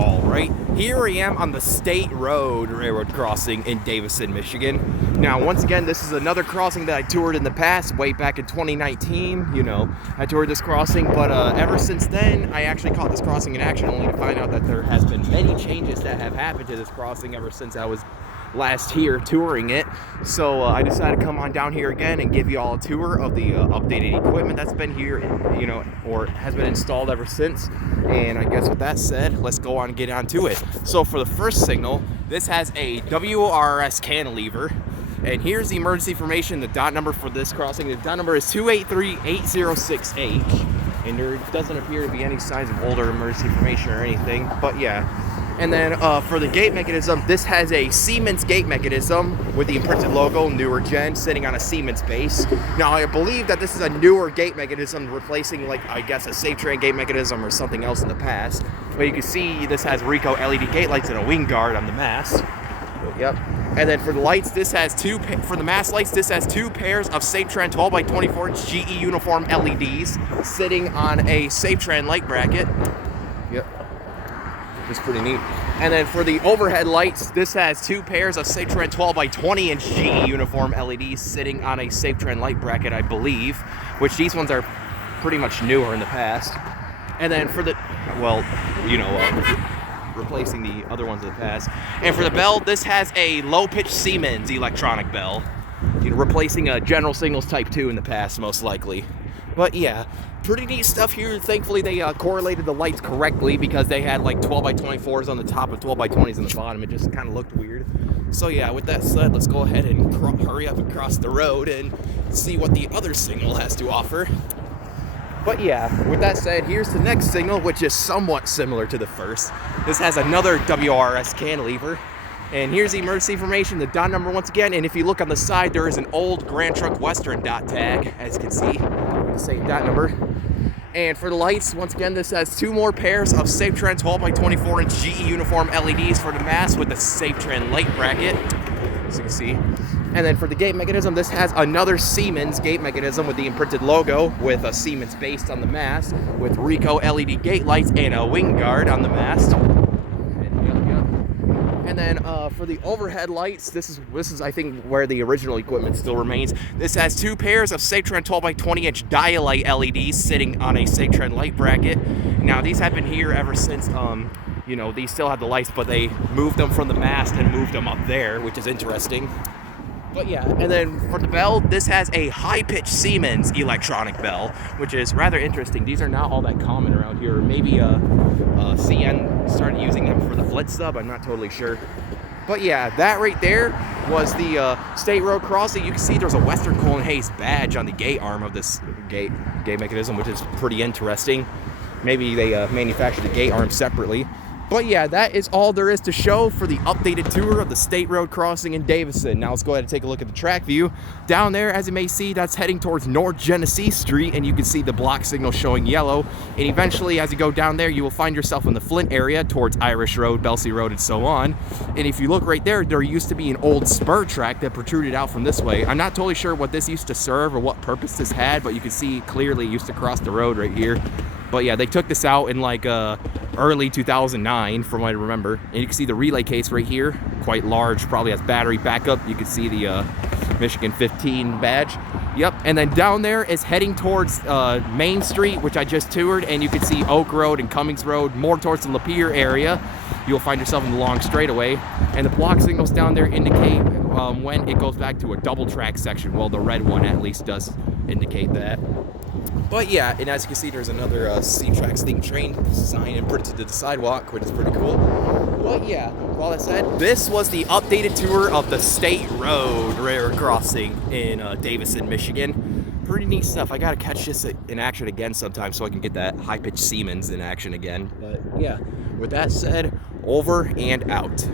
all right. Here I am on the State Road railroad crossing in Davison, Michigan. Now, once again, this is another crossing that I toured in the past, way back in 2019. You know, I toured this crossing, but ever since then, I actually caught this crossing in action, only to find out that there has been many changes that have happened to this crossing ever since I was last here touring it. So I decided to come on down here again and give you all a tour of the updated equipment that's been here, you know, or has been installed ever since. And I guess with that said, let's go on and get on to it. So for the first signal, this has a WRS cantilever. And here's the emergency information, the dot number for this crossing. The dot number is 283-8068. And there doesn't appear to be any signs of older emergency information or anything, but yeah. And then for the gate mechanism, this has a Siemens gate mechanism with the imprinted logo, newer gen, sitting on a Siemens base. Now, I believe that this is a newer gate mechanism, replacing, like, I guess, a SafeTran gate mechanism or something else in the past. But you can see this has Ricoh LED gate lights and a wing guard on the mast. Yep. And then for the lights, this has for the mast lights, this has two pairs of SafeTran 12x24 GE uniform LEDs sitting on a SafeTran light bracket. Yep. It's pretty neat. And then for the overhead lights, this has two pairs of SafeTran 12x20 inch GE uniform LEDs sitting on a SafeTran light bracket, I believe, which these ones are pretty much newer in the past. And then for the, well, you know, replacing the other ones in the past. And for the bell, this has a low-pitch Siemens electronic bell, you know, replacing a General Signals Type 2 in the past, most likely. But yeah, pretty neat stuff here. Thankfully, they correlated the lights correctly, because they had like 12x24s on the top and 12x20s on the bottom. It just kind of looked weird. So yeah, with that said, let's go ahead and hurry up across the road and see what the other signal has to offer. But yeah, with that said, here's the next signal, which is somewhat similar to the first. This has another WRS cantilever. And here's the emergency information, the dot number once again. And if you look on the side, there is an old Grand Trunk Western dot tag, as you can see, with the same dot number. And for the lights, once again, this has two more pairs of SafeTran 12x24 inch GE uniform LEDs for the mast with the SafeTran light bracket, as you can see. And then for the gate mechanism, this has another Siemens gate mechanism with the imprinted logo, with a Siemens base on the mast, with Ricoh LED gate lights and a wing guard on the mast. And then for the overhead lights, this is I think where the original equipment still remains. This has two pairs of SafeTran 12x20 inch dialight LEDs sitting on a SafeTran light bracket. Now, these have been here ever since, you know, these still have the lights, but they moved them from the mast and moved them up there, which is interesting. But yeah, and then for the bell, this has a high-pitch Siemens electronic bell, which is rather interesting. These are not all that common around here. Maybe CN started using them for the Flitz sub, I'm not totally sure. But yeah, that right there was the State Road crossing. You can see there's a Western Colin Hayes badge on the gate arm of this gate mechanism, which is pretty interesting. Maybe they manufactured the gate arm separately. But yeah, that is all there is to show for the updated tour of the State Road crossing in Davison. Now let's go ahead and take a look at the track view. Down there, as you may see, that's heading towards North Genesee Street, and you can see the block signal showing yellow. And eventually, as you go down there, you will find yourself in the Flint area towards Irish Road, Belsey Road, and so on. And if you look right there, there used to be an old spur track that protruded out from this way. I'm not totally sure what this used to serve or what purpose this had, but you can see clearly it used to cross the road right here. But yeah, they took this out in like early 2009, from what I remember. And you can see the relay case right here, quite large, probably has battery backup. You can see the Michigan 15 badge. Yep, and then down there is heading towards Main Street, which I just toured, and you can see Oak Road and Cummings Road, more towards the Lapeer area. You'll find yourself in the long straightaway. And the block signals down there indicate when it goes back to a double track section. Well, the red one at least does indicate that. But yeah, and as you can see, there's another C-Track steam train sign imprinted to the sidewalk, which is pretty cool. But yeah, with all that said, this was the updated tour of the State Road railroad crossing in Davison, Michigan. Pretty neat stuff. I gotta catch this in action again sometime so I can get that high-pitched Siemens in action again. But yeah, with that said, over and out.